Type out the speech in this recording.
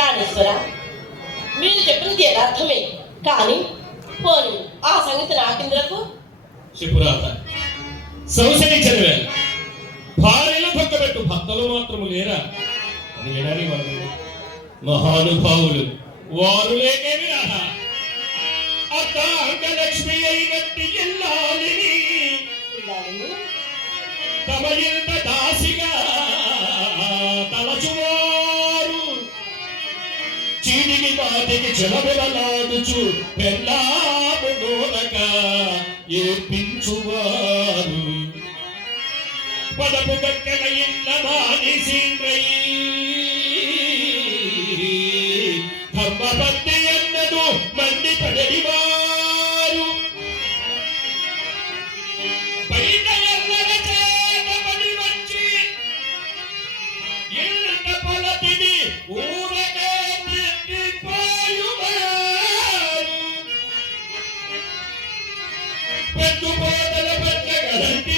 ప్రాణేశ్వర, మీరు చెప్పినది యథార్థమే, కానీ పోనీ ఆ సంగతి నాకిందులకు. చెప్పురాత సంశయించనివే, భార్యలు పక్కబెట్టు భక్తులు మాత్రము లేరా అని వినాలి. వాళ్ళు మహానుభావులు, వారు లేకేమి రాహా అర్ధాంగలక్ష్మి అయినట్టి ఎల్లాలిని తమ ఇంత దాసిగా తలచువారు, చీడికి బాటికి చెలబెలలాడుచు పెళ్ళాము నోనక ఏర్పించువారు, పడపు గక్కల ఇళ్ళ మానిసిండ్రై ధర్మభక్తి అన్నదు మండి పడడివారు, బయట ఎల్లర చేతపడి వచ్చి ఇళ్ళ పలతిని ఊరకే తిప్పిపోయువారు, పెద్దు పోతల పచ్చగలంటి